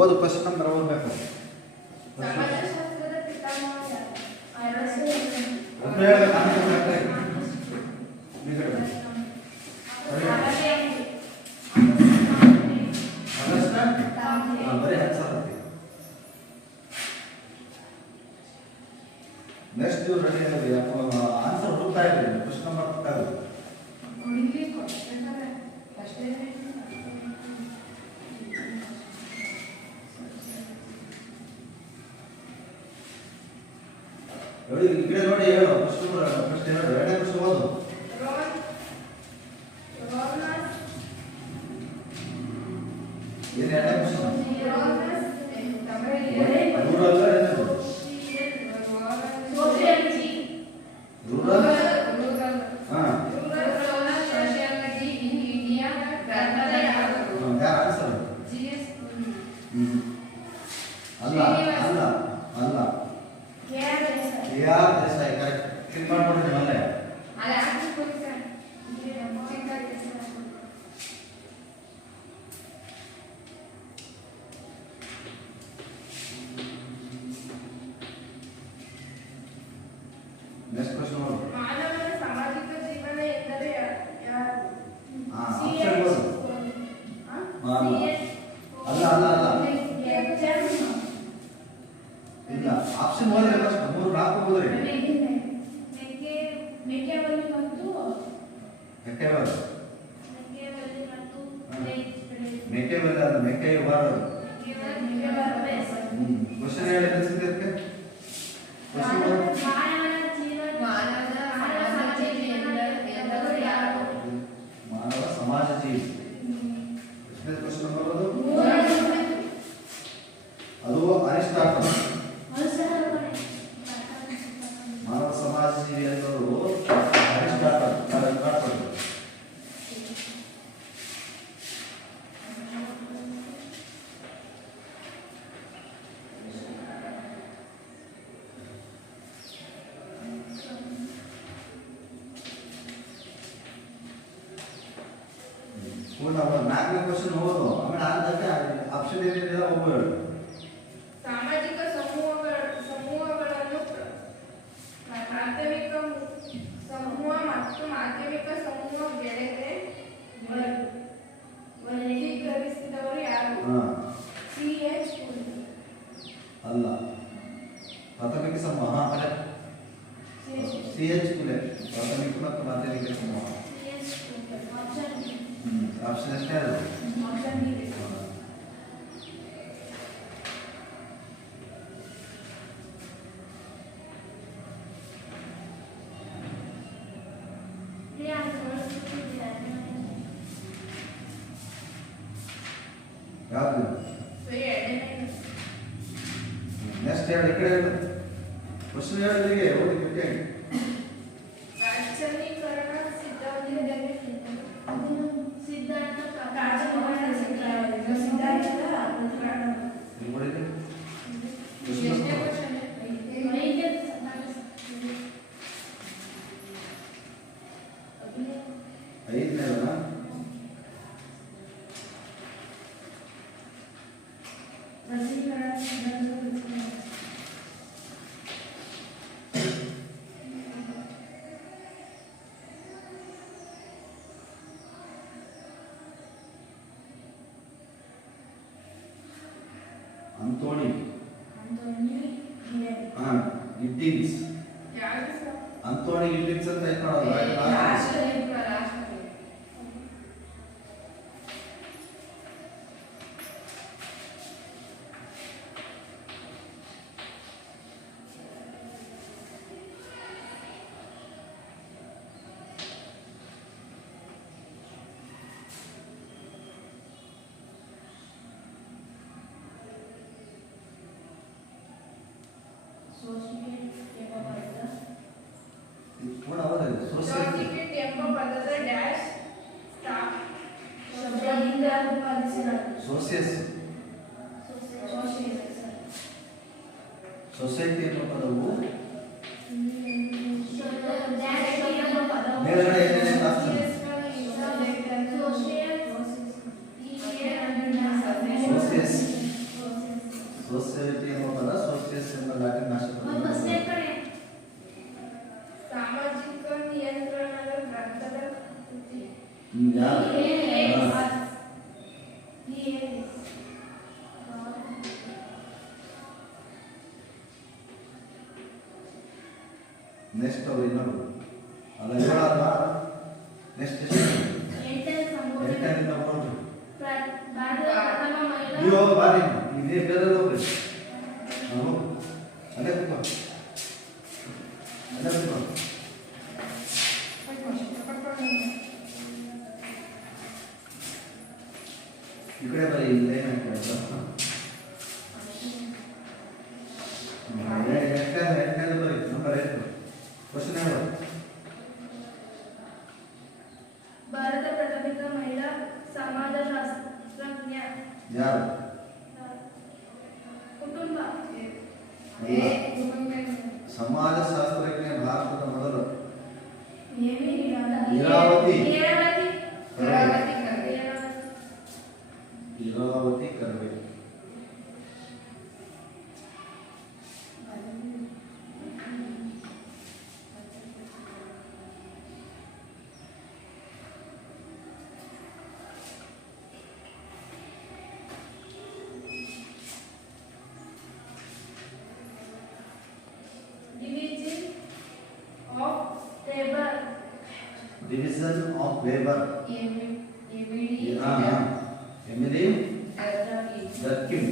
ಓದು first number ಓದಬೇಕು. ಸಮಾಜಶಾಸ್ತ್ರದ ಪಿತಾಮಹ ಅರಸು. ಒಬ್ಬರು ಹೇಳ್ಬೇಕು, ಆಮೇಲೆ ಕರೆಕ್ಟಾಗಿ. ಬರೀ ಹಚ್ಚತ್ತೆ. ನೆಕ್ಸ್ಟ್ ನೀವು ರೆಡಿ ಆಗಿ ಆನ್ಸರ್ ಹುಡುಕ್ತಾ ಇದ್ದೀರಿ. ಫಸ್ಟ್ ನಂಬರ್ ತಗೊಳ್ಳಿ. ನೋಡಿ ಈ ಕಡೆ ನೋಡಿ ಹೇಳು. ಫಸ್ಟ್ ಹೇಳು. ಎರಡನೇ ಪ್ರಶ್ನೆ ಓದು. ಏನು ಎರಡನೇ ಪ್ರಶ್ನೆ? ರೂರಲ್ ಏನದು? ರೂರಲ್ ಹಾಂ ಆನ್ಸರ್ ಅಲ್ಲ ಅಲ್ಲ ಅಲ್ಲ KR ದೇಸಾಯಿ ಕರೆಕ್ಟ್. ಕ್ಲಿಕ್ ಮಾಡ್ಬಿಡ್ತೀನಿ ಅಲ್ಲೇ. ನೆಕ್ಸ್ಟ್ ಕ್ವೆಶ್ಚನ್ ನೋಡಿ. ಮಾನವನ ಸಾಮಾಜಿಕ ಜೀವನ ಎಂದರೆ ಯಾರು? ಆಪ್ಷನ್ ಓದು. ಮಾನವ ಅಲ್ಲ ಅಲ್ಲ ಅಲ್ಲ ಇಲ್ಲ. ಆಪ್ಷನ್ ಓದಿದ್ರೆ ಫಸ್ಟ್ 3 4 ಓದ್ರಿ. ಮೇಕೆಬಲ್ಲಿ ಮತ್ತು ಮೆಕ್ಕೆಬಾರದು. ಮೇಕೆಬಲ್ಲಿ ಮತ್ತು ಮೆಕ್ಕೆಬಾರದು ಅಲ್ಲ, ಮೆಕ್ಕೆಬಾರದು. ಕ್ವೆಶ್ಚನ್ ಹೇಳಿ ಅನಿಸುತ್ತೆ ಅದಕ್ಕೆ. ಕ್ವೆಶ್ಚನ್ ಓದು. ಮಾನವ ಸಮಾಜ ಜೀವಿ. ಎಷ್ಟನೇ ಕ್ವೆಶ್ಚನ್ ನಂಬರ್ ಅದು? ಅದು ಅರಿಸ್ಟಾಟಲ್. ಮಾನವ ಸಮಾಜ ಜೀವಿ ಅನ್ನೋದು ಅರಿಸ್ಟಾಟಲ್. ಪೂರ್ಣ ಓದು. 4ನೇ ಕ್ವೆಶ್ಚನ್ ಓದು. ಆಮೇಲೆ ಆದಕ್ಕೆ ಆಪ್ಷನ್ ಏನಿದೆ ಹೋಗ್ಬೇಡ. ಸಾಮಾಜಿಕ ಸಮೂಹಗಳನ್ನು ಪ್ರಾಥಮಿಕ ಸಮೂಹ ಮತ್ತು ಮಾಧ್ಯಮಿಕ ಸಮೂಹ ಬೆಳೆಗೆ ವರ್ಗೀಕರಿಸಿದವರು ಯಾರು? CH ಅಲ್ಲ, ಪ್ರಾಥಮಿಕ ಸಮೂಹ. ಕರೆಕ್ಟ್. CH ಕುಲೆ ಪ್ರಾಥಮಿಕ ಮತ್ತು ಮಾಧ್ಯಮಿಕ ಸಮೂಹ. ಆಪ್ಷನ್ ಎಷ್ಟೇ ಅದು? ಯಾವುದು? ನೆಕ್ಸ್ಟ್ ಹೇಳಿ. ಈ ಕಡೆ ಹೇಳು. ಕ್ವೆಶ್ಚನ್ ಹೇಳಿದ್ರಿಗೆ ಓದಿ ಗಟ್ಟಿಯಾಗಿ. ರಾಜಕೀಕರಣ ಐದನೇದಾ? Anthony Giddens. Anthony Giddens ಅಂತ ಟೈಪ್ ಮಾಡೋದು. ಇದು ಪೂರ್ಣ ಅವಧಿಯಲ್ಲಿ ಸೋಷಿಯಲ್ ಸೋಸಿಯೇಟ್ ಎಂಬ ಪದದ ಡ್ಯಾಶ್ ಸ್ಟಾಪ್ ಶಬ್ದದಿಂದ ರೂಪಿಸಲಾದ ಸೋಸಿಯಸ್ ಸೊಸೈಟಿ ಎಂಬ ಪದವು ಮೇಲ್ಗಡೆ ಏನೇನು ಆಗ್ತದೆ ಸೋಸಿಯಸ್ ಸೊಸೈಟಿ ಎಂಬ ಪದ ಸೋಸಿಯಸ್ ಎಂಬ ಲ್ಯಾಟಿನ್ ಭಾಷೆ ಪದ ಸಾಮಾಜಿಕ ನಿಯಂತ್ರಣದ ಗ್ರಂಥದ ಕೃತಿ ನೆಕ್ಸ್ಟ್ ಅವ್ರು ಇನ್ನೊಂದು ಅಲ್ಲ ಹೇಳೋದ ನೆಕ್ಸ್ಟ್ ಎಂಟರಿಂದ ಬರೋದು ಅಯ್ಯೋ ಬಾರಿ ಇದೇ ಬೇರೆ ಹೋಗ್ರಿ ನಾವು ಅಲ್ಲೇ ಕೂತ್ಕೋ ಅಲ್ಲೇ ಕೂತ್ಕೋ ಈ ಕಡೆ ಬರೀ ಇಲ್ಲೇ ಎಂಟನೇದು ಬರೀ ನಂಬರ್ 8 ಕ್ವಶನ್ ಹೇಳು ಭಾರತ ಪ್ರಥಮಿಕ ಮಹಿಳಾ ಸಮಾಜಶಾಸ್ತ್ರಜ್ಞ ಯಾರು ಕುಟುಂಬ ಸಮಾಜಶಾಸ್ತ್ರಜ್ಞ ಭಾರತದ ಮೊದಲು Irawati Irawati Karve division of labour Emile Durkheim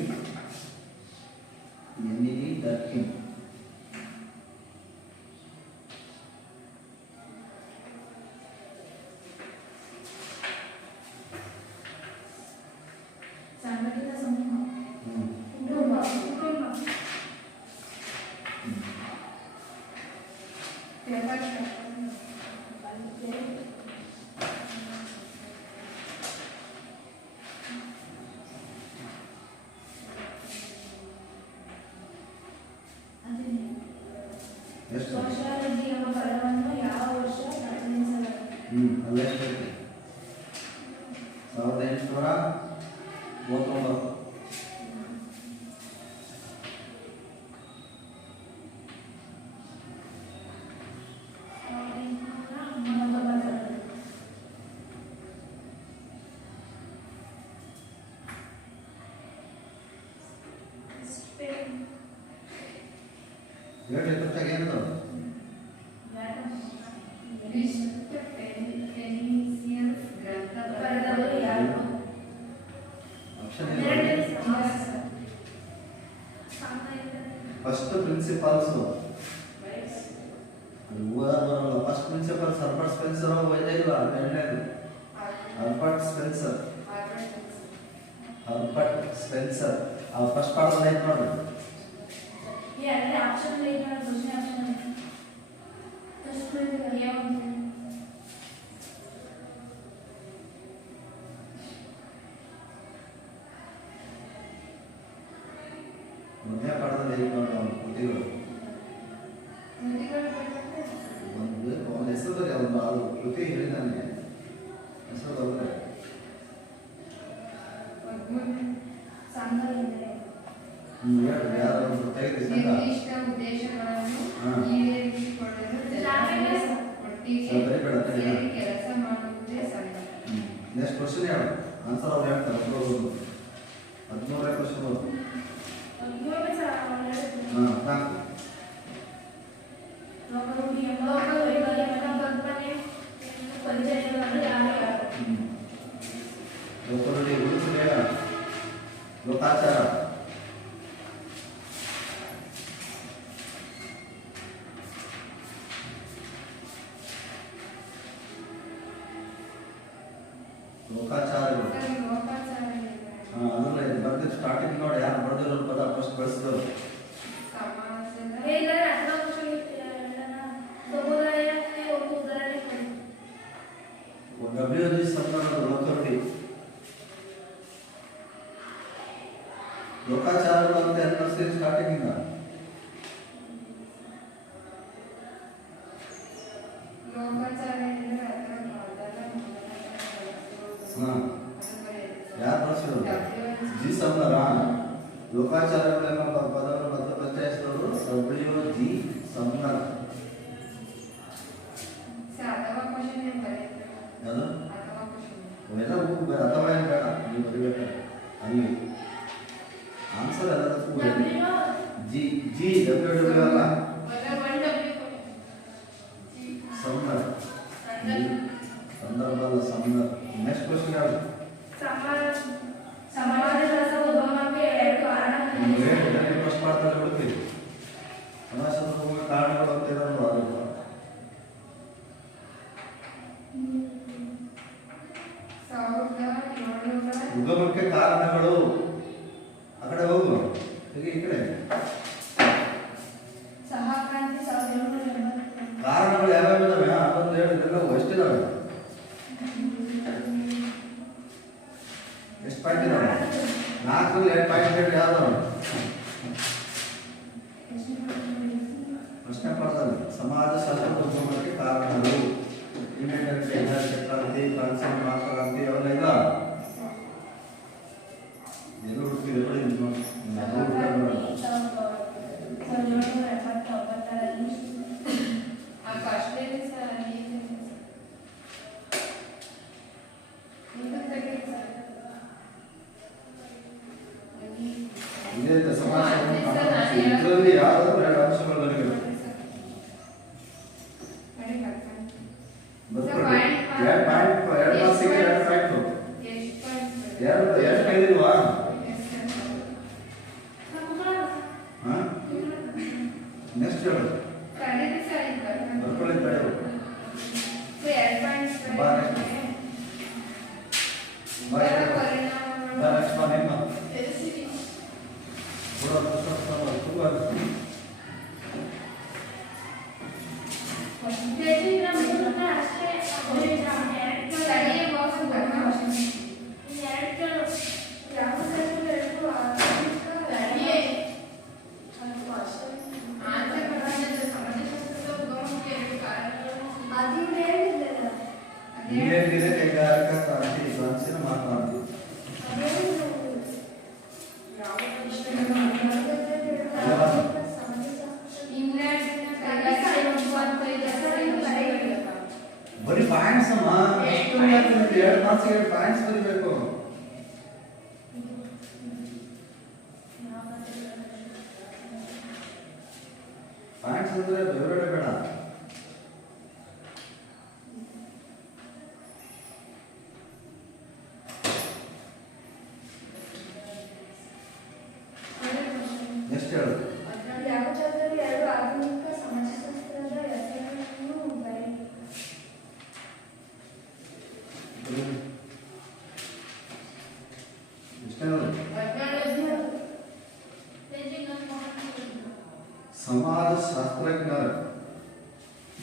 Emile Durkheim ಸಂಘಟಿತ ಸಮೂಹ ಕುಟುಂಬ ಎಷ್ಟು ಸೋಷಿಯಾಲಜಿ ಎಂಬ ಪದವನ್ನು ಯಾವ ವರ್ಷ ಪ್ರಕಟಿಸಲಾಯಿತು? ಅಲ್ಲೇ 1839 ಹೇಳಿ ಪುಸ್ತಕ ಏನದು ಆಪ್ಷನ್ ಫಸ್ಟ್ ಪ್ರಿನ್ಸಿಪಾಲ್ಸ್ ಬರಲ್ಲ ಫಸ್ಟ್ ಪ್ರಿನ್ಸಿಪಲ್ ಹರ್ಬರ್ಟ್ ಸ್ಪೆನ್ಸರ್ ಇಲ್ಲ ಎರಡನೇದು ಹರ್ಬರ್ಟ್ ಸ್ಪೆನ್ಸರ್ ಆ ಫಸ್ಟ್ ಪಾಠದಲ್ಲಿ ಐತೆ ನೋಡಿ ಆಪ್ಷನ್ ಮೊದಲನೇ ಪಾಠದಲ್ಲಿ ಐತೆ ನೋಡಿ ಅವ್ನ ಕೃತಿಗಳು ಅವನ ಹೆಸರು ಬರೀ ಅವನು ಅದು ಕೃತಿ ಹೇಳಿದಾನೆ ಹೆಸರು ಬರ್ತದೆ ಹೇಳಿ ಯಾರು ತೆಗೆದು ನಿರ್ದಿಷ್ಟ ಉದ್ದೇಶಗಳನ್ನು ಈಡೇರಿಸಿಕೊಳ್ಳಲು ಜನರ ಒಟ್ಟಿಗೆ ಸೇರಿ ಕೆಲಸ ಮಾಡುವುದೇ ಸಂಘ. ನೆಕ್ಸ್ಟ್ ಕ್ವಶನ್ ಹೇಳು ಆನ್ಸರ್ ಅವ್ರು ಹೇಳ್ತಾರೆ 13ನೇ ಕ್ವಶನ್ ಸಾಕು ಲೋಕರುಡಿ ಉಳಿಸಿದ ಲೋಕಾಚಾರ ಲೋಕಾಚಾರಗಳು ಲೋಕಾಚಾರ ಅದರಲ್ಲಿ ಬರ್ದಿದ್ದು ಸ್ಟಾರ್ಟಿಂಗ್ ನೋಡಿ ಯಾರು ಲೋಕಾಚಾರಗಳು ಅಂತ ಎಲ್ಲ ಸ್ಟಾರ್ಟಿಂಗ್ ಇಂದ ಲೋಕಾಚಾರ ಅಂದ್ರೆ ಅದರ ಹಾ ಯಾರು ಬಳಸಿರೋದು ಜಿ ಸಂದರ ಲೋಕಾಚಾರಗಳೆಂಬ ಪದವನ್ನು ಮೊದಲು ಪರಿಚಯಿಸಿದವರು ಡಬ್ಲ್ಯೂ ಜಿ ಸಂದರ್. ಅಥವಾ ಕ್ವಶನ್ ಏನು ಬರೆಯುತ್ತೆ ಅದು ಅಥವಾ ಕ್ವಶನ್ ಅವೆಲ್ಲ ಅಥವಾ ಏನು ಬೇಡ ನೀವು ಬರೀಬೇಕ ಅಲ್ಲಿ ಆನ್ಸರ್ ಎಲ್ಲದಕ್ಕೂ ಜಿ ಜಿ ಡಬ್ಲ್ಯೂ ಡಬ್ಲ್ಯೂ ಅಲ್ಲ ಸಂದರ್ ಸಂದರ್ಭ ಅಲ್ಲ ಸಂದರ್. ನೆಕ್ಸ್ಟ್ ಕ್ವಶನ್ ಯಾವುದು? ಸಮಾಜದ ಉಗಮಕ್ಕೆ ಎರಡು ಕಾರಣಗಳಿವೆ. ಫಸ್ಟ್ ಮಾಡ್ತಾರೆ ಬಿಡ್ತೀವಿ ಸಮಾಜದ ಉಗಮಕ್ಕೆ ಕಾರಣಗಳು ಅಂತ ಇರೋದು ಅದು ಉಗಮಕ್ಕೆ ಕಾರಣಗಳು. ಆ ಕಡೆ ಹೋಗು ಈ ಕಡೆ ಸಹಕ್ರಾಂತಿ 1780. ಕಾರಣಗಳು ಯಾವ್ಯಾವ ಇದಾವೆ ಅದೊಂದು ಹೇಳಿದ್ರೆಲ್ಲ ಎಷ್ಟಿದಾವೆ? ಎಷ್ಟು ಪಾಯಿಂಟ್ ಇದಾವೆ? 4ರಲ್ಲಿ 2 ಪಾಯಿಂಟ್ ಹೇಳಿ ಯಾವ್ದಾವ? ಪ್ರಶ್ನೆ ಪತ್ರದಲ್ಲಿ ಸಮಾಜಶಾಸ್ತ್ರದ ಉಗಮಕ್ಕೆ ಕಾರಣಗಳು ಕ್ರಾಂತಿ ಫ್ರಾನ್ಸಿನ್ ಮಹಾಕ್ರಾಂತಿ ಅವೆಲ್ಲ ಇಲ್ಲ ಎಲ್ಲ ಹುಡುಕಿದೆ ನೋಡಿ ಸಹಕ್ರಾಂತಿ 1779ರಲ್ಲಿ ಆ ಕಾಶ್ಮೀರಿ ಸರ್ ಇದೇ ಸಮಾಜ ಇದರಲ್ಲಿ ಯಾವ್ದಾದ್ರು 2 ಅಂಶಗಳು ಬರಬೇಕು. ಹೇಳಿಲ್ವಾ? ನೆಕ್ಸ್ಟ್ ಹೇಳು ಬರ್ಕೊಳ್ಳಿ ಕಡೆ ಇಂಡಿಯನ್ ಕೈಗಾರಿಕಾ ಕ್ರಾಂತಿ ಫ್ರಾನ್ಸಿನ ಮಹಾಕ್ರಾಂತಿ. ಬರೀ ಪಾಯಿಂಟ್ಸ್ ಅಮ್ಮ ಎಷ್ಟು 2 ಮಾರ್ಕ್ಸ್ಗೆ 2 ಪಾಯಿಂಟ್ಸ್ ಬರೀಬೇಕು. ಪಾಯಿಂಟ್ಸ್ ಅಂದ್ರೆ ಬೇರೆ ಬೇಡ. ನೆಕ್ಸ್ಟ್ ಹೇಳು. ಯಾವತ್ತಾದರೂ 2 ಆಧುನಿಕ ಸಮಾಜಶಾಸ್ತ್ರದ ಹೆಸರನ್ನು ಬರೆಯಿರಿ. ಸಮಾಜಶಾಸ್ತ್ರಜ್ಞರು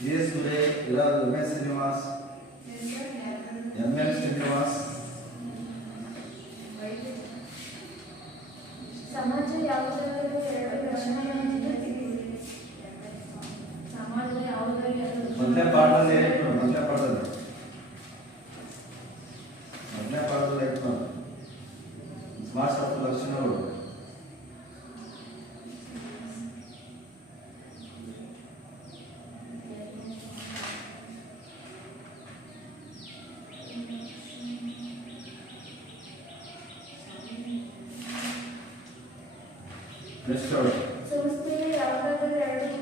J ಸುರೇ MS. Srinivas ML. Srinivas. ಸಮಾಜ ಯಾವುದಾದರೂ 2 ಲಕ್ಷಣಗಳನ್ನು ತಿಳಿಯಿರಿ. ಸಮಾಜದ ಯಾವುದಾದರೂ ಮೊದಲನೇ ಪಾಠದಲ್ಲಿ ಮೊದಲನೇ ಪಾಠದಲ್ಲಿ ಸಮಾಜಶಾಸ್ತ್ರ ಲಕ್ಷಣಗಳು. ನೆಕ್ಸ್ಟ್ ಹೇಳು. ಸಂಸ್ಥೆಯ ಯಾವುದಾದರೂ 2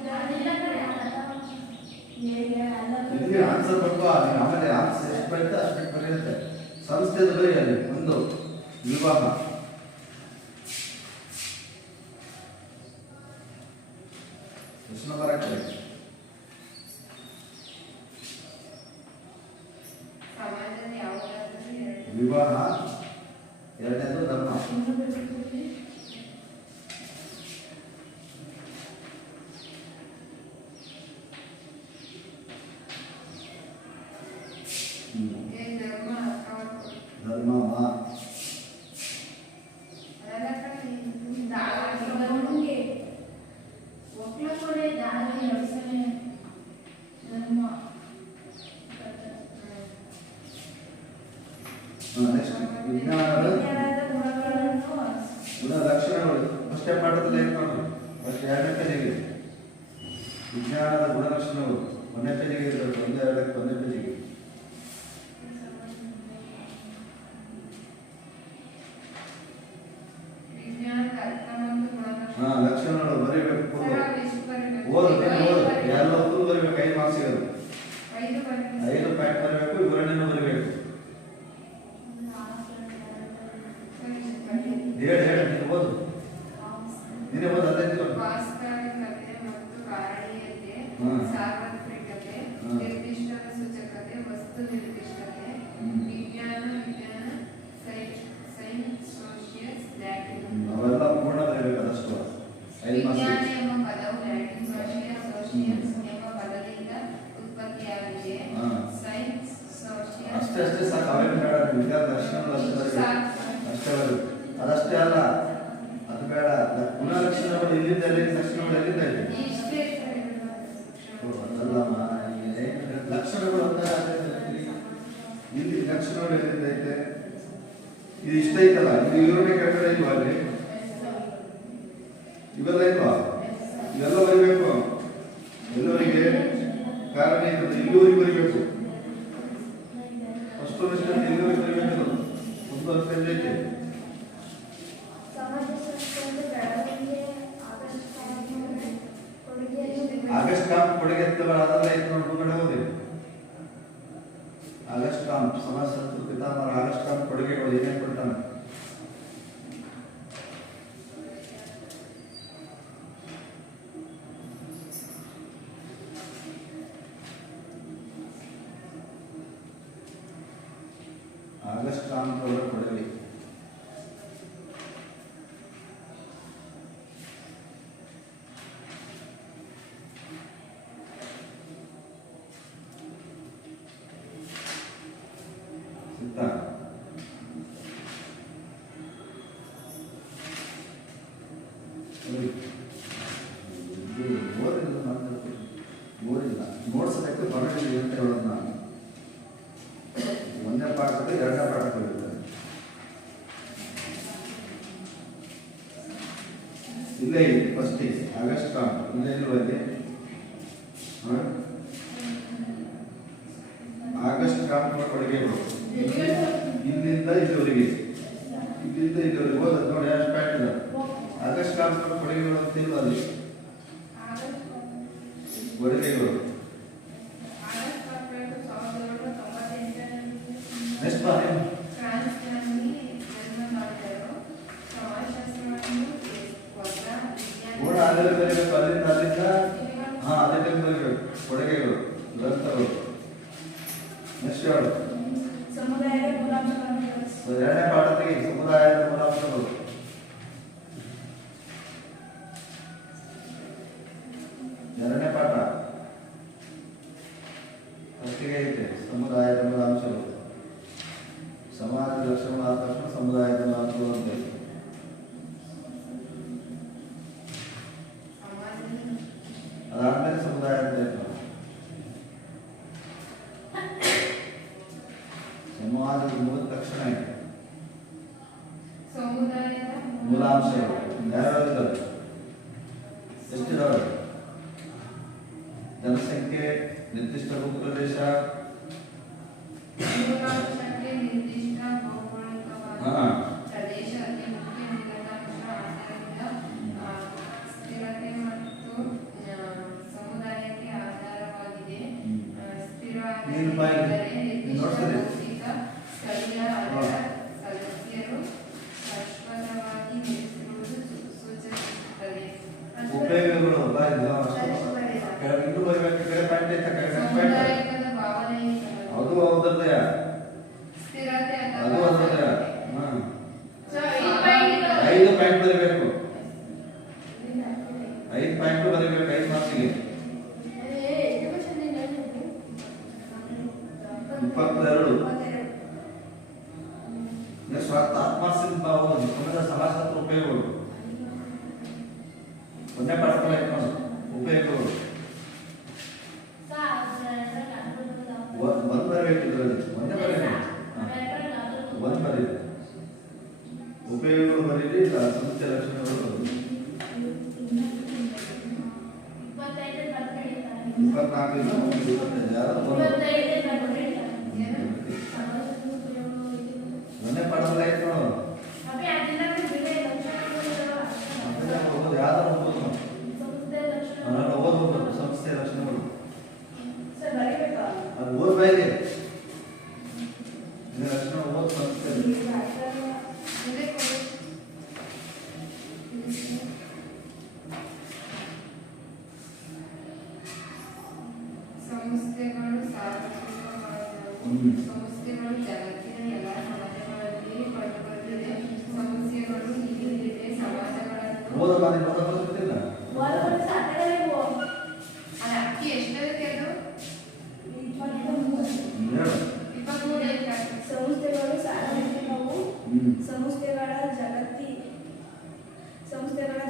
ಇಲ್ಲಿ ಆನ್ಸರ್ ಬರ್ಕೋ ಆಮೇಲೆ ಆನ್ಸರ್ ಎಷ್ಟು ಬರುತ್ತೆ ಅಷ್ಟು ಬರೆಯುತ್ತೆ. ಸಂಸ್ಥೆದ ಬರೀ ಅಲ್ಲಿ ಒಂದು ವಿಭಾಗ. ಪ್ರಶ್ನೆ ಬರಕ್ಕೆ ವಿವಾಹ, ಎರಡನೇದು ಧರ್ಮ. ಧರ್ಮ ಫಸ್ಟೇ ಪಾಠದಲ್ಲಿ ಏನು ಮಾಡೋದು ಫಸ್ಟ್ 2ನೇ ಪೇಜಿಗೆ ವಿಜ್ಞಾನದ ಗುಣಲಕ್ಷಣಗಳು 1ನೇ ಪೇಜಿಗೆ ಇರಬೇಕು 1, 2 1ನೇ ಪೇಜಿಗೆ ವಿಜ್ಞಾನದ ಅರ್ಥ ಮತ್ತು ಗುಣಲಕ್ಷಣ ಲಕ್ಷಣಗಳು ಬರೀಬೇಕು ಸರ್, ಅದು ಎಷ್ಟು ಬರೀಬೇಕು? ಓದು ಎಲ್ಲ ಫುಲ್ ಬರೀಬೇಕು 5 ಮಾರ್ಕ್ಸ್ ಇರೋದು 5 ಬರೀಬೇಕು. 5 ಪಾಯಿಂಟ್ ಬರಬೇಕು ವಿವರಣೆನೂ ಬರಬೇಕು ಸರ್, ಎಷ್ಟು ಬರೀಬೇಕು? ಹೇಳಿ ನೀನು ಓದು ನೀನೇ ಓದು ಅಲ್ಲೇ ನಿಂತ್ಕೊಂಡು. ವಾಸ್ತವಿಕತೆ ಮತ್ತು ಕಾರಣೀಯತೆ, ಹ್ಮ್. ಸಾರ್ವತ್ರಿಕತೆ, ಹ್ಮ್. ನಿರ್ದಿಷ್ಟದ ಸೂಚಕತೆ, ವಸ್ತು ನಿರ್ದಿಷ್ಟತೆ, ಹ್ಮ್. ವಿಜ್ಞಾನ, ಸೈನ್ಸ್, ಸೋಷಿಯಲ್ಸ್, ಲ್ಯಾಟಿನ್. ಅವೆಲ್ಲ ಪೂರ್ಣ ಬರಬೇಕು ಅದಷ್ಟು 5 ವಿಜ್ಞಾನ ಮಾರ್ಕ್ಸ್ ಎಂಬ ಪದವು ಲ್ಯಾಟಿನ್ ಭಾಷೆಯ ಸೋಷಿಯಲ್ಸ್ ಎಂಬ ಪದದಿಂದ ಉತ್ಪತ್ತಿಯಾಗಿದೆ. ಹಾ. ಸೈನ್ಸ್, ಸೋಷಿಯಲ್ಸ್ ಅಷ್ಟೇ ಸಾಕು ಅವೇನು ಬೇಡ ವಿಜ್ಞಾನ ದರ್ಶನಗಳು ಅಷ್ಟೇ ಬರಬೇಕು ಅಷ್ಟೇ ಬರಬೇಕು ಅದಷ್ಟೇ ಅಲ್ಲ ಅದು ಬೇಡ ಗುಣಲಕ್ಷಣಗಳು ಇಲ್ಲಿಂದ ಎಲ್ಲಿಂದ ಲಕ್ಷಣಗಳು ಎಲ್ಲಿಂದ ಇದೆ ಇಷ್ಟೇ ಅದಲ್ಲಮ್ಮ ಲಕ್ಷಣಗಳು ಇಲ್ಲಿ ಲಕ್ಷಣಗಳು ಎಲ್ಲಿಂದ ಐತೆ ಇದು ಇಷ್ಟ ಐತಲ್ಲ ಇದು ವಿವರಣೆ ಕೆಳಗಡೆ ಇಲ್ವಾ ಅಲ್ಲಿ ಇವೆಲ್ಲ ಇಲ್ವಾ ಇವೆಲ್ಲ ಬರೀಬೇಕು ಎಲ್ಲವರಿಗೆ ಕಾರಣ ಇರ್ತದೆ ಇಲ್ಲಿವರೆಗೆ ಬರೀಬೇಕು ಅಷ್ಟು ಇಲ್ಲಿವರೆಗೆ ಬರೀಬೇಕು ಒಂದು ಪೇಜ್ ಐತೆ ಸಮಾಜಶಾಸ್ತ್ರದ ಬೆಳವಣಿಗೆ ಆಗಸ್ಟ್ ಕಾಂಪ್ ಕೊಡುಗೆ ಅದೆಲ್ಲ ಐತೆ ನೋಡಿ ಮುಂಗಡೆ ಹೋಗಿ ಆಗಸ್ಟ್ ಕಾಂಪ್ ಸಮಾಜಶಾಸ್ತ್ರ ಪಿತಾಮಹ ಆಗಸ್ಟ್ ಕಾಂಪ್ ಕೊಡುಗೆಗಳು ಏನೇನು ಕೊಡ್ತಾನೆ ಆಗಸ್ಟ್ ಕಾಂಪ್ ಅವರ ಕೊಡುಗೆ ಸಿಗ್ತಾ ಓದಿಲ್ಲ ಓದಿಲ್ಲ ನೋಡ್ಸೋದಕ್ಕೆ ಬರೋದಿಲ್ಲ ಅಂತ ಹೇಳೋದು ನಾನು 1ನೇ ಪಾಠದಲ್ಲಿ 2ನೇ ಪಾಠ ಬರೀತಾರೆ ಇಲ್ಲೇ ಇದೆ ಫಸ್ಟಿಗೆ ಆಗಸ್ಟ್ ಕಾಂಪ್ ಇಲ್ಲೇ ಇರುವಲ್ಲಿ ಆಗಸ್ಟ್ ಕಾಂಪ್ ಕೊಡುಗೆಗಳು ಇಲ್ಲಿಂದ ಇಲ್ಲಿವರೆಗೆ ಓದೋದು ನೋಡಿ ಅಷ್ಟು ಪ್ಯಾಟ್ ಇಲ್ಲ ಆಗಸ್ಟ್ ಕಾಂಪ್ ಕೊಡುಗೆಗಳು ಅಂತ ಇಲ್ಲ ಅಲ್ಲಿ ಕೊಡುಗೆಗಳು ನೆಕ್ಸ್ಟ್ ಬಾ ನೀವು ಫ್ರಾನ್ಸ್ನಲ್ಲಿ ಜನ್ಮ ಮಾಡಿದರು. ಸಮಾಜಶಾಸ್ತ್ರವನ್ನು ಹೊಸ ಕೂಡ ಅದರಲ್ಲಿ ಬರೀಬೇಕು ಅಲ್ಲಿಂದ ಅದೇ ಬರೀಬೇಕು ಕೊಡುಗೆಗಳು ಗ್ರಂಥಗಳು ನೆಕ್ಸ್ಟ್ ಹೇಳು ಸಮುದಾಯದ ಮೂಲಾಂಶಗಳನ್ನು ವಿವರಿಸಿ. 2ನೇ ಪಾಠ ತೆಗಿ ಸಮುದಾಯದ ಮೂಲಾಂಶಗಳು 2ನೇ ಪಾಠ ಫಸ್ಟಿಗೆ ಐತೆ ಸಮುದಾಯದ ಮೂಲಾಂಶಗಳು ಸಮಾಜದ ಲಕ್ಷಣಗಳು ಆದ ತಕ್ಷಣ ಸಮುದಾಯದ ಮೂಲಾಂಶಗಳು ಅಂತ ಐತೆ. ಅದಾದ್ಮೇಲೆ ಸಮುದಾಯ ಅಂತ ಐತೆ ಸಮಾಜದ ಮೂಲ ತಕ್ಷಣ ಐತೆ ಸಮುದಾಯದ ಮೂಲಾಂಶಗಳು ಯಾವ್ಯಾವ್ದಿದ್ದಾವೆ ಎಷ್ಟಿದಾವೆ ಜನಸಂಖ್ಯೆ ನಿರ್ದಿಷ್ಟ ಭೂಪ್ರದೇಶ ಮೂಲಾಂಶಕ್ಕೆ ನಿರ್ದಿಷ್ಟ ಭೌಗೋಳಿಕವಾದ ಹಾ. ಪ್ರದೇಶ ಅತಿ ಮುಖ್ಯ ನಿಕಟಾಂಶ ಆದ್ದರಿಂದ ಸ್ಥಿರತೆ ಮತ್ತು ಸಮುದಾಯಕ್ಕೆ ಆಧಾರವಾಗಿದೆ. ನೀನು ಬಾಯಿ ಸ್ಥಿರವಾಗಿದ್ದರೆ ನಿರ್ದಿಷ್ಟ ನೋಡ್ಸಲಿ. ಭೌತಿಕ ಸ್ಥಳೀಯ ಅದರ ಸದಸ್ಯರು ಶಾಶ್ವತವಾಗಿ ನೆಲೆಸಿರುವುದು ಸೂಚಿಸುತ್ತದೆ. ಉಪಯೋಗಗಳು ಇನ್ನೂ ಬರಬೇಕು ಕಡೆ ಪಾಯಿಂಟ್ ಐತೆ ಕಡೆ ಪಾಯಿಂಟ್ ಸಮುದಾಯದ ಭಾವನೆ ಅದು ಹೌದಲ್ಲಯ್ಯ ಸ್ಥಿರತೆ ಅದು ಅಥವಾ ಹೌದಲ್ಲಯ್ಯ ಸರ್, 5 5 ಪಾಯಿಂಟ್ ಬರೀಬೇಕು 5 ಪಾಯಿಂಟ್ ಬರೀಬೇಕು 5 ಮಾರ್ಕ್ಸಿಗೆ 22 ಸ್ವಾರ್ಥ ಆತ್ಮಾರ್ಸಿದ ಭಾವಗಳು ಕನ್ನಡ ಸಮಾಜಶಾಸ್ತ್ರ ಉಪಯೋಗಗಳು 1ನೇ ಪಾಠದಲ್ಲಿ ಇಟ್ಕೊಂಡು ಉಪಯೋಗಗಳು ಒಂದು ಬರಬೇಕು ಇದರಲ್ಲಿ ಒಂದೇ ಬರೀಬೇಕು ಒಂದು ಬರೀಬೇಕು ಉಪಯೋಗಗಳು ಬರೀರಿ ಇಲ್ಲ ಸಮಸ್ಯೆ ಲಕ್ಷಣಗಳು 24 ಇಲ್ಲ 25 ಯಾರು ಮೊನ್ನೆ ಪಡೆದ್ರೆ ಆಯ್ತು ನೋಡು ಓದು ಯಾವ್ದಾರು ಓದು ನಾನು ಓದ್ಬೋದು ಸಂಸ್ಥೆ ಲಕ್ಷಣಗಳು ಅದು ಓದ್ಬಾಯಿಗೆ ಇದು ಲಕ್ಷಣ ಓದ್ ಸಂಸ್ಥೆ ಮುಂದೆ ಕೊಡು. ಸಂಸ್ಥೆಗಳು ಸಂಸ್ಥೆಗಳು ಜಗತ್ತಿನ ಎಲ್ಲ ಸಮಾಜಗಳಲ್ಲಿ ಕಂಡುಬರುತ್ತದೆ. ಸಮಸ್ಯೆಗಳು ಹೀಗಿವೆ ಸಮಾಜಗಳನ್ನು ಓದು ಬಾರಿ ಓದೋದಿಲ್ಲ ಅದು ಅಕ್ಕಿ ಎಷ್ಟದಕ್ಕೆ ಅದು ಹೇಳು 23 ಐತೆ. ಸಂಸ್ಥೆಗಳು ಸಾರ್ವಜನಿಕವು ಸಂಸ್ಥೆಗಳ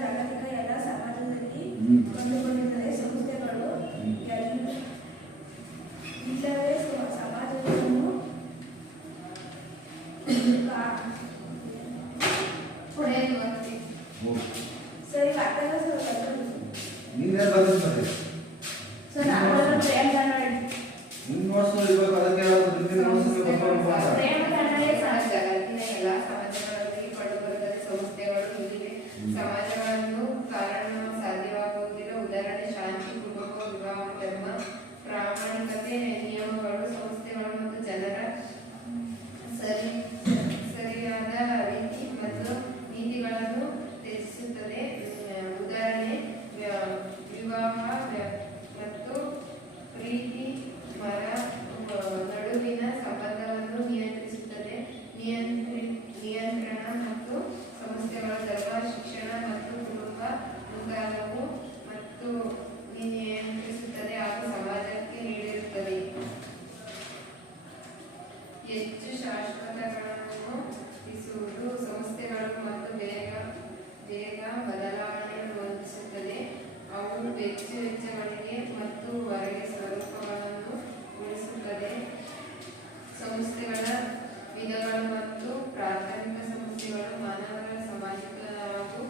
ಜಾಗತಿಕ ಎಲ್ಲ ಸಮಾಜದಲ್ಲಿ ಕಂಡುಬರುತ್ತದೆ. ಸಂಸ್ಥೆಗಳು ಇಲ್ಲವೇ ಸಮಾಜವನ್ನು ಹೊಡೆಯಲು ಬರ್ತೀವಿ. ಸರಿ ಆಗ್ತಲ್ಲ ಸರ್ ನೀನೇ ಬಂದಿದ್ದಾರೆ ಸರ್ ನಾನು ಪ್ರೇಮ್ ಕನ್ನಡ ನಿನ್ನ ನೋಟ್ಸ್ ಇವಾಗ ಅದಕ್ಕೆ ನಿನ್ನ ನೋಟ್ಸ್ಗೆ ಬರ್ತಾರೆ ಪ್ರೇಮ್ ಕನ್ನಡ ಜಗತ್ತಿನ ಎಲ್ಲ ಸಮಾಜಗಳಲ್ಲಿ ಕಂಡುಬರುತ್ತದೆ. ಸಂಸ್ಥೆಗಳು ಹೀಗಿವೆ ಸಮಾಜಗಳನ್ನು ಕಾರಣ ಸಾಧ್ಯವಾಗುವುದಿಲ್ಲ. ಉದಾಹರಣೆ ಶಾಂತಿ, ಕುಟುಂಬ, ವಿವಾಹ, ಧರ್ಮ, ಪ್ರಾಮಾಣಿಕತೆ, ನಿಯಮಗಳು ಸಂಸ್ಥೆಗಳು ಮತ್ತು ಜನರ ಸರಿಯಾದ ರೀತಿ ಮತ್ತು ನೀತಿಗಳನ್ನು ತಿಳಿಸುತ್ತದೆ. ಉದಾಹರಣೆ ವಿವಾಹ ಮತ್ತು ಪ್ರೀತಿ ನಡುವಿನ ಸಂಬಂಧವನ್ನು ನಿಯಂತ್ರಿಸುತ್ತದೆ. ನಿಯಂತ್ರಣ ಮತ್ತು ಸಂಸ್ಥೆಗಳ ಧರ್ಮ, ಶಿಕ್ಷಣ ಮತ್ತು ಕುಟುಂಬ ಮುಂತಾದವು ಮತ್ತು ನಿಯಂತ್ರಿಸುತ್ತದೆ ಹಾಗೂ ಸಮಾಜಕ್ಕೆ ನೀಡಿರುತ್ತದೆ. ಹೆಚ್ಚು ಶಾಶ್ವತಗಳನ್ನು ತಿಳಿಸುವುದು ಸಂಸ್ಥೆಗಳು ಮತ್ತು ಬೇಗ ಬದಲಾವಣೆಯನ್ನು ಹೊಂದಿಸುತ್ತದೆ. ಅವು ವೆಚ್ಚಗಳಿಗೆ ಮತ್ತು ಹೊರಗೆ ಸ್ವರೂಪಗಳನ್ನು ಉಳಿಸುತ್ತದೆ. ಸಂಸ್ಥೆಗಳ ವಿಧಗಳು ಮತ್ತು ಪ್ರಾಥಮಿಕ ಸಮಸ್ಯೆಗಳು ಮಾನವರ ಸಾಮಾಜಿಕ ಹಾಗೂ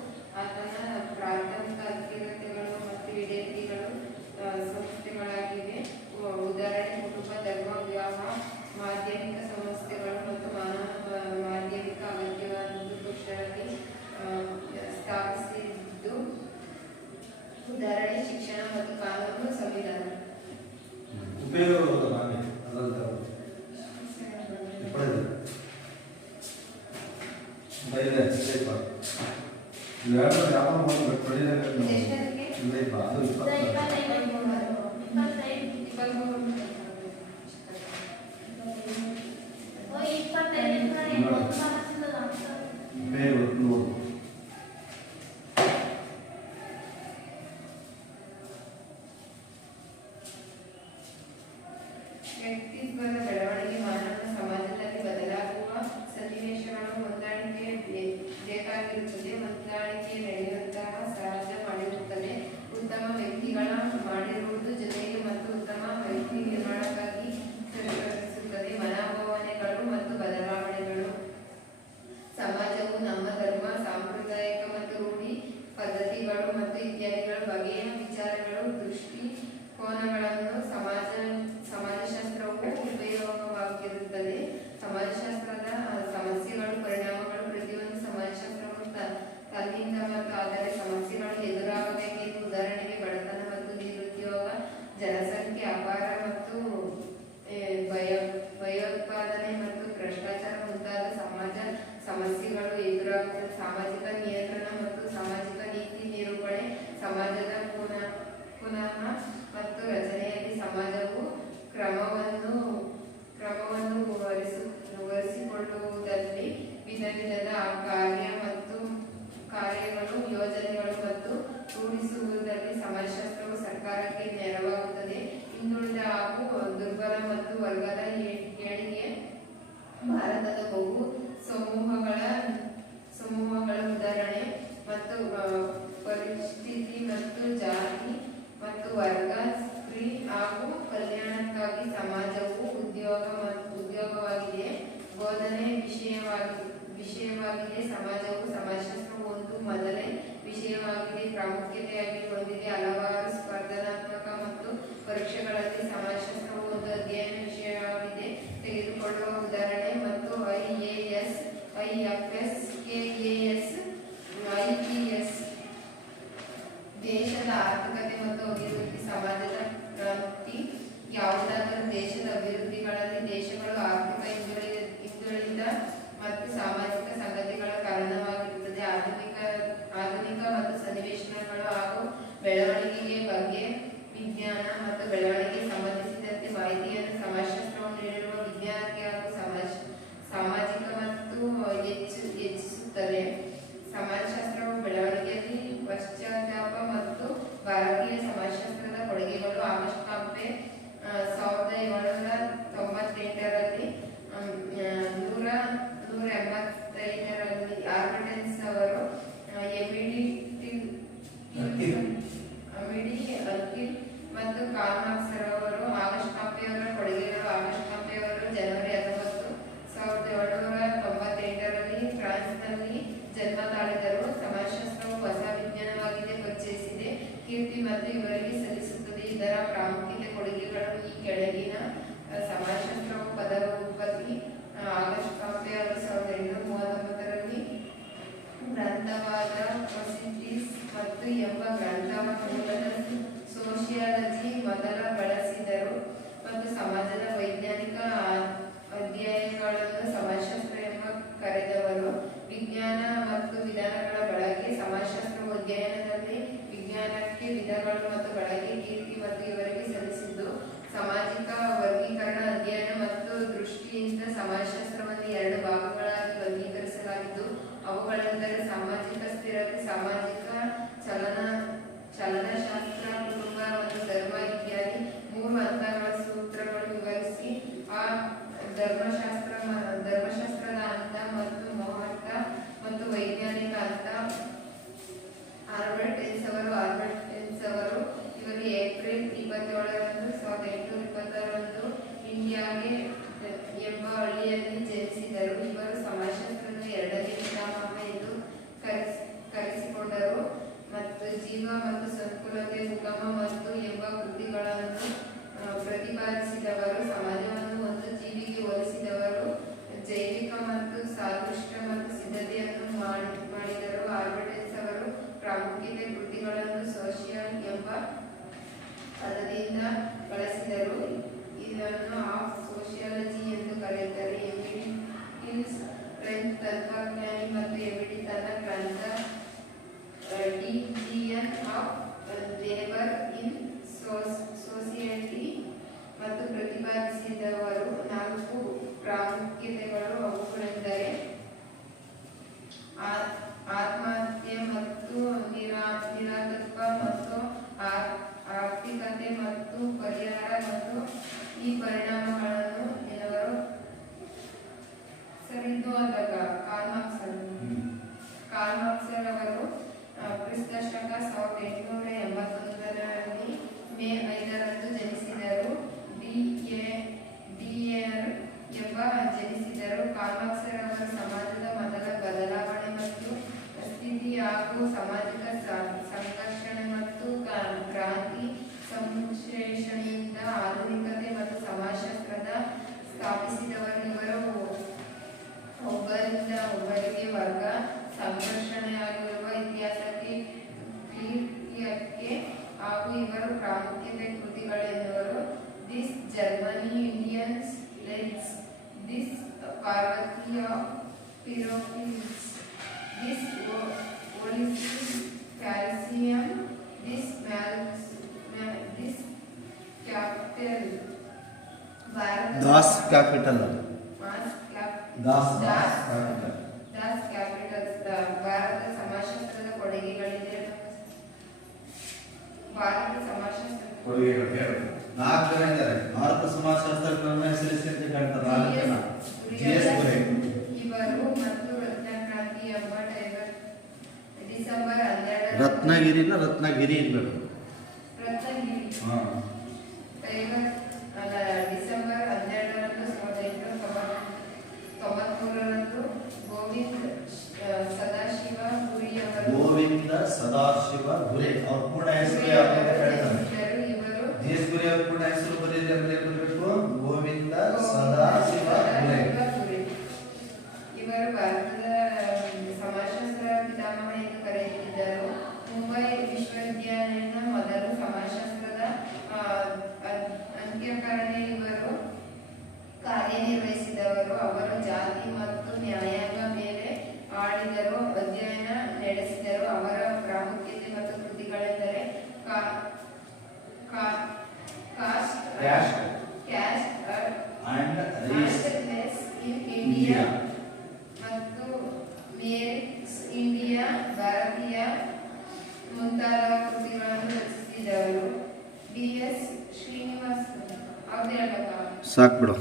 ಆತನ ಪ್ರಾಥಮಿಕ ಅಗತ್ಯತೆಗಳು ಮತ್ತು ಈಡೇರಿಕೆಗಳು ಸಂಸ್ಥೆಗಳಾಗಿವೆ. ಉದಾಹರಣೆ ಕುಟುಂಬ, ಧರ್ಮ, ವಿವಾಹ, ಮಾಧ್ಯಮಿಕ ಸಮಸ್ಯೆಗಳು ಮತ್ತು ಮಾಧ್ಯಮಿಕ ಅಗತ್ಯವನ್ನು ಪುರುಷರಲ್ಲಿ ಸ್ಥಾಪಿಸಿದ್ದು. ಉದಾಹರಣೆ ಶಿಕ್ಷಣ ಮತ್ತು ಕಾನೂನು, ಸಂವಿಧಾನ. ಉಪಯೋಗ ಮಾಡಿ ಅದಲ್ಲ ಪಡೆದು ಬೈದೆ ಸೇಪ ಎರಡು ಯಾವ ಒಂದು ಪಡೆಯಬೇಕು ಎಷ್ಟಕ್ಕೆ? ಇಲ್ಲ ಅದು 25 ವ್ಯಕ್ತಿತ್ವದ ಬೆಳವಣಿಗೆ ಮಾನವ ಸಮಾಜದಲ್ಲಿ ಬದಲಾಗುವ ಸನ್ನಿವೇಶಗಳು ಹೊಂದಾಣಿಕೆ ಬೇಕಾಗಿರುತ್ತದೆ. ಹೊಂದಾಣಿಕೆ ನಡೆಯುವಂತಹ ಸಹಜ ಮಾಡಿರುತ್ತದೆ. ಉತ್ತಮ ವ್ಯಕ್ತಿಗಳ ಮಾಡಿರುವುದು ಜೊತೆಗೆ ಮತ್ತು ಉತ್ತಮ ವ್ಯಕ್ತಿ ನಿರ್ಮಾಣಕ್ಕಾಗಿ ಸಹಕರಿಸುತ್ತದೆ. ಮನೋಭಾವನೆಗಳು ಮತ್ತು ಬದಲಾವಣೆಗಳು ಸಮಾಜವು ನಮ್ಮ ಧರ್ಮ, ಸಾಂಪ್ರದಾಯಿಕ ಮತ್ತು ರೂಢಿ ಪದ್ಧತಿಗಳು ಮತ್ತು ಇತ್ಯಾದಿಗಳ ಬಗೆಯ ವಿಚಾರಗಳು, ದೃಷ್ಟಿಕೋನಗಳನ್ನು ಸಮಾಜಶಾಸ್ತ್ರವು ಉಪಯೋಗವಾಗಿರುತ್ತದೆ. ಸಮಾಜಶಾಸ್ತ್ರದ ಸಮಸ್ಯೆಗಳು, ಪರಿಣಾಮಗಳು ಪ್ರತಿಯೊಂದು ಸಮಾಜಶಾಸ್ತ್ರವು ತನ್ನಿಂದ ಮತ್ತು ಅದರ ಸಮಸ್ಯೆಗಳು ಎದುರಾಗಬೇಕೆಂದು. ಉದಾಹರಣೆಗೆ ಬಡತನ ಮತ್ತು ನಿರುದ್ಯೋಗ, ಜನಸಂಖ್ಯೆ, ಅಪಾರ ಮತ್ತು ಭಯೋತ್ಪಾದನೆ ಮತ್ತು ಭ್ರಷ್ಟಾಚಾರ ಮುಂತಾದ ಸಮಾಜ ಸಮಸ್ಯೆಗಳು ಎದುರಾಗುತ್ತದೆ. ಸಾಮಾಜಿಕ ನಿಯಂತ್ರಣ ಮತ್ತು ಸಾಮಾಜಿಕ ನೀತಿ ನಿರೂಪಣೆ ಸಮಾಜದ ಪುನಃ ಮತ್ತು ರಚನೆಯಲ್ಲಿ ಸಮಾಜವು ಕ್ರಮವನ್ನು ವಹಿಸಿಕೊಳ್ಳುವುದರಲ್ಲಿ ವಿಧ ವಿಧದ ಕಾರ್ಯಗಳು, ಯೋಜನೆಗಳು ಮತ್ತು ರೂಢಿಸುವುದರಲ್ಲಿ ಸಮಾಜಶಾಸ್ತ್ರವು ಸರ್ಕಾರಕ್ಕೆ ನೆರವಾಗುತ್ತದೆ. ಹಿಂದುಳಿದ ಹಾಗೂ ದುರ್ಬಲ ಮತ್ತು ವರ್ಗದ ಏಳಿಗೆ ಭಾರತದ ಬಹು ಸಮೂಹಗಳ ಉದಾಹರಣೆ ಮತ್ತು ಪರಿಸ್ಥಿತಿ ಮತ್ತು ಜಾತಿ ಮತ್ತು ವರ್ಗ, ಸ್ತ್ರೀ ಹಾಗೂ ಕಲ್ಯಾಣಕ್ಕಾಗಿ ಸಮಾಜವು ಉದ್ಯೋಗವಾಗಿದೆ, ಬೋಧನೆ ವಿಷಯವಾಗಿದೆ. ಸಮಾಜವು ಸಮಾಜಶಾಸ್ತ್ರವು ಒಂದು ಮೊದಲೇ ವಿಷಯವಾಗಿದೆ, ಪ್ರಾಮುಖ್ಯತೆಯಾಗಿ ಹೊಂದಿದೆ. ಹಲವಾರು ಸ್ಪರ್ಧಾತ್ಮಕ ಮತ್ತು ಪರೀಕ್ಷಾ ಬೆಳವಣಿಗೆಗೆ ಬಗ್ಗೆ ವಿಜ್ಞಾನ ಮತ್ತು ಬೆಳವಣಿಗೆಗೆ ಸಂಬಂಧಿಸಿದಂತೆ ಮಾಹಿತಿಯನ್ನು ಸಮಾಜಶಾಸ್ತ್ರವು ನೀಡಿರುವ ವಿಜ್ಞಾನಕ್ಕೆ ಹಾಗೂ ಸಾಮಾಜಿಕ ಮತ್ತು ಹೆಚ್ಚಿಸುತ್ತದೆ. ಸಮಾಜಶಾಸ್ತ್ರವು ಬೆಳವಣಿಗೆಯಲ್ಲಿ ಪಶ್ಚಾತ್ತಾಪ ಮತ್ತು ಭಾರತೀಯ ಸಮಾಜಶಾಸ್ತ್ರದ ಕೊಡುಗೆಗಳು. ಆಗಸ್ಟ್ ಕಾಂಪೆ 1798ರಲ್ಲಿ 185ರಲ್ಲಿ ಆರ್ಬಿಟೆನ್ಸ್ ಅವರು ಅಲ್ಕಿಲ್ ಮತ್ತು ಕಾರ್ಲ್ ಮಾರ್ಕ್ಸ್ ರವರು. ಆಗಸ್ಟ್ ಕಾಂಪೆಯವರ ಕೊಡುಗೆಗಳು. ಆಗಸ್ಟ್ ಕಾಂಪೆಯವರು ಜನವರಿ 19, 1798ರಲ್ಲಿ ಫ್ರಾನ್ಸ್ನಲ್ಲಿ ಜನ್ಮ ತಾಳಿದರು. ಸಮಾಜಶಾಸ್ತ್ರವು ಹೊಸ ವಿಜ್ಞಾನವಾಗಿದೆ, ಪರಿಚಯಿಸಿದೆ, ಕೀರ್ತಿ ಮತ್ತು ಇವರಿಗೆ ಸಲ್ಲಿಸುತ್ತದೆ. ಇದರ ಪ್ರಾಮುಖ್ಯತೆ ಕೊಡುಗೆಗಳು ಈ ಕೆಳಗಿನ. ಸಮಾಜಶಾಸ್ತ್ರವು ಪದದ ಉತ್ಪತ್ತಿ. ಆಗಸ್ಟ್ ಕಾಂಪೆ ಅವರು 1839ರಲ್ಲಿ ಗ್ರಂಥವಾದ ಪ್ರೊಸೀಡಿಸ್ ಮತ್ತು ಎಂಬ ಗ್ರಂಥವ ಮೂಲದ ಸೋಶಿಯಾಲಜಿ ಮೊದಲ ಬಳಸಿದರು ಮತ್ತು ಸಮಾಜದ ವೈಜ್ಞಾನಿಕ ಅಧ್ಯಯನಗಳನ್ನು ಸಮಾಜಶಾಸ್ತ್ರ ಎಂಬ ಕರೆದವರು. ವಿಜ್ಞಾನ ಮತ್ತು ವಿಧಾನಗಳ ಬಳಕೆ. ಸಮಾಜಶಾಸ್ತ್ರವು ಅಧ್ಯಯನದಲ್ಲಿ ವಿಜ್ಞಾನಕ್ಕೆ ವಿಧಗಳು ಮತ್ತು ಬಳಕೆ, ಕೀರ್ತಿ ಮತ್ತು ಇವರಿಗೆ ಸಲ್ಲಿಸಿದ್ದು. ಸಾಮಾಜಿಕ ವರ್ಗೀಕರಣ. ಅಧ್ಯಯನ ಮತ್ತು ದೃಷ್ಟಿಯಿಂದ ಸಮಾಜಶಾಸ್ತ್ರವನ್ನು 2 ಭಾಗಗಳಾಗಿ ವರ್ಗೀಕರಿಸಲಾಗಿದ್ದು ಅವುಗಳೆಂದರೆ ಸಾಮಾಜಿಕ ಸ್ಥಿರತೆ, ಸಾಮಾಜಿಕ ಚಲನಶಾಸ್ತ್ರ, ಕುಟುಂಬ ಮತ್ತು ಧರ್ಮ ಇತ್ಯಾದಿ. 3 ಹಂತಗಳ ಸೂತ್ರಗಳು ವಿವರಿಸಿ. ಆ ಧರ್ಮಶಾಸ್ತ್ರದ ಹಂತ ಮತ್ತು ಮಹತ್ತ ಮತ್ತು ವೈಜ್ಞಾನಿಕ ಹಂತ. ಆಲ್ಬರ್ಟ್ ಐನ್ಸ್ಟೈನ್ ಅವರು ಇವರು ಏಪ್ರಿಲ್ 27ರಂದು 1826ರಂದು ಇಂಡಿಯಾಗೆ ಎಂಬ ಹಳ್ಳಿಯಲ್ಲಿ ಜನಿಸಿದರು. ಇವರು ಸಮಾಜಶಾಸ್ತ್ರದ 2ನೇ ಪಿತಾಮಹ ಎಂದು ಕರೆಸಿಕೊಂಡರು ಮತ್ತು ಜೀವ ಮತ್ತು ಸಂಕುಲತೆ, ಉಗಮ ಮತ್ತು ಎಂಬ ಕೃತಿಗಳನ್ನು ಪ್ರತಿಪಾದಿಸಿದವರು. ಸಮಾಜವನ್ನು ಒಂದು ಜೀವಿಗೆ ಹೋಲಿಸಿದವರು. ಜೈವಿಕ ಮತ್ತು ಸಾದೃಶ್ಯ ಮತ್ತು ಸಿದ್ಧತೆಯನ್ನು ಮಾಡಿದರು. ಆಲ್ಬರ್ಟ್ ಐನ್ಸ್ಟೈನ್ ಅವರು ಪ್ರಾಮುಖ್ಯತೆ ಕೃತಿಗಳನ್ನು ಸೋಶಿಯಲ್ ಎಂಬ ಪದದಿಂದ ಬಳಸಿದರು. ಇದನ್ನು ಆಫ್ ಸೋಶಿಯಾಲಜಿ ಎಂದು ಕರೆಯುತ್ತಾರೆ. ಎಮಿಲಿ ಹಿಲ್ಸ್ ಫ್ರೆಂಚ್ ತತ್ವಜ್ಞಾನಿ ಮತ್ತು ಎಮಿಲಿ ತನ್ನ ಗ್ರಂಥ division of labour in society ಮತ್ತು ಪ್ರತಿಪಾದಿಸಿದವರು. 4 ಪ್ರಾಮುಖ್ಯತೆಗಳು. ಅವುಗಳೆಂದರೆ ಆತ್ಮಹತ್ಯೆ ಮತ್ತು ನಿರಾತತ್ವ ಮತ್ತು ಆರ್ಥಿಕತೆ ಮತ್ತು ಪರಿಹಾರ ಮತ್ತು ಈ ಪರಿಣಾಮಗಳನ್ನು ಕೆಲವರು ಸರಿದು ಆದಾಗ ಕಾರ್ಲ್ ಮಾರ್ಕ್ಸ್ ರವರು ಕ್ರಿಸ್ತ ಶಕ 1881ರಲ್ಲಿ ಮೇ 5ರಂದು ಜನಿಸಿದರು. ಡಿಯರ್ ಎಂಬ ಜನಿಸಿದರು. ಕಾರ್ಲ್ ಮಾರ್ಕ್ಸ್ ರವರು ಸಮಾಜದ ಮೊದಲ ಬದಲಾವಣೆ ಮತ್ತು ಸ್ಥಿತಿ ಹಾಗೂ ಸಾಮಾಜಿಕ ಸಂಘರ್ಷಣೆ ಮತ್ತು ಕ್ರಾಂತಿ ಸಂಶ್ಲೇಷಣೆಯಿಂದ ಆಧುನಿಕತೆ ಮತ್ತು ಸಮಾಜಶಾಸ್ತ್ರದ ಸ್ಥಾಪಿಸಿದವರು. ಇವರು ಒಬ್ಬರಿಂದ ಒಬ್ಬರಿಗೆ ವರ್ಗ ಸಂಘರ್ಷಣೆಯಾಗಿರುವ ಇತಿಹಾಸಕ್ಕೆ ಹಾಗೂ ಇವರ ಪ್ರಾಮುಖ್ಯತೆ ಕೃತಿಗಳೆಂದವರು. This Germany Indians lets, this Parvati of ಪಿರೋಫಿಲ್ಸ್, this holistic calcium, this capital ದಾಸ್ ಕ್ಯಾಪಿಟಲ್. ಭಾರತ ಸಮಾಜಶಾಸ್ತ್ರದ ಕೊಡುಗೆಗಳಿದೆ. ಭಾರತ ಸಮಾಜಶಾಸ್ತ್ರ ಕೊಡುಗೆಗಳು 4 ಜನ ಇದ್ದಾರೆ. ಭಾರತ ಸಮಾಜಶಾಸ್ತ್ರಗಳನ್ನು ಹೆಸರಿಸಿ ಅಂತ ಹೇಳ್ತಾರೆ. 4 ಜನ. GS ಗುರೆ ಇವರು ಮತ್ತು ರತ್ನಕ್ರಾಂತಿ ಎಂಬ ಡಿಸೆಂಬರ್ 12 ರತ್ನಗಿರಿ ಇರಬೇಕು. ರತ್ನಗಿರಿ ಡಿಸೆಂಬರ್ 12ರಂದು 1893ರಂದು ಗೋವಿಂದ ಸದಾಶಿವ ಗುರೆ ಅವ್ರ ಪೂರ್ಣ ಹೆಸರು ಯಾವುದು ಅಂತ ಹೇಳ್ತಾನೆ. GS ಗುರೆ ಅವ್ರ ಪೂರ್ಣ ಹೆಸರು ಬರೆಯಬೇಕು. ಗೋವಿಂದ ಸದಾಶಿವ ಗುರೆ. ಇವರು ಭಾರತದ ಸಮಾಜಶಾಸ್ತ್ರ ಪಿತಾಮಹ ಎಂದು ಕರೆಯುತ್ತಿದ್ದರು. ಮುಂಬೈ ವಿಶ್ವವಿದ್ಯಾಲಯದ ಮೊದಲು ಸಮಾಜಶಾಸ್ತ್ರದ ಅಂತ್ಯಕರಣೆ ಇವರು ಕಾರ್ಯನಿರ್ವಹಿಸಿದವರು. ಅವರು ಜಾತಿ ಮತ್ತು ನ್ಯಾಯಾಂಗ ಮೇಲೆ ಆಳಿದರು, ಅಧ್ಯಯನ ನಡೆಸಿದರು. ಅವರ ಪ್ರಾಮುಖ್ಯತೆ ಮತ್ತು ಕೃತಿಗಳೆಂದರೆ caste caste and race caste in India India ಮತ್ತು ಮೇರಿಕ್ಸ್ ಇಂಡಿಯಾ ಭಾರತೀಯ ಮುಂತಾದ ಕೃತಿಗಳನ್ನು ರಚಿಸಿದವರು ಬಿ.ಎಸ್. ಶ್ರೀನಿವಾಸ್ ಅವ್ರದ್ದು ಹೇಳಬೇಕಾ ಸಾಕು ಬಿಡು.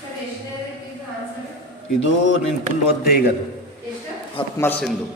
ಸರ್ ಎಷ್ಟನೇ ಆನ್ಸರ್ ಇದು ನೀನು ಫುಲ್ ಓದ್ದೆ ಈಗ ಅದು ಎಷ್ಟು 10 ಮಾರ್ಕ್ಸ್ ಇಂದು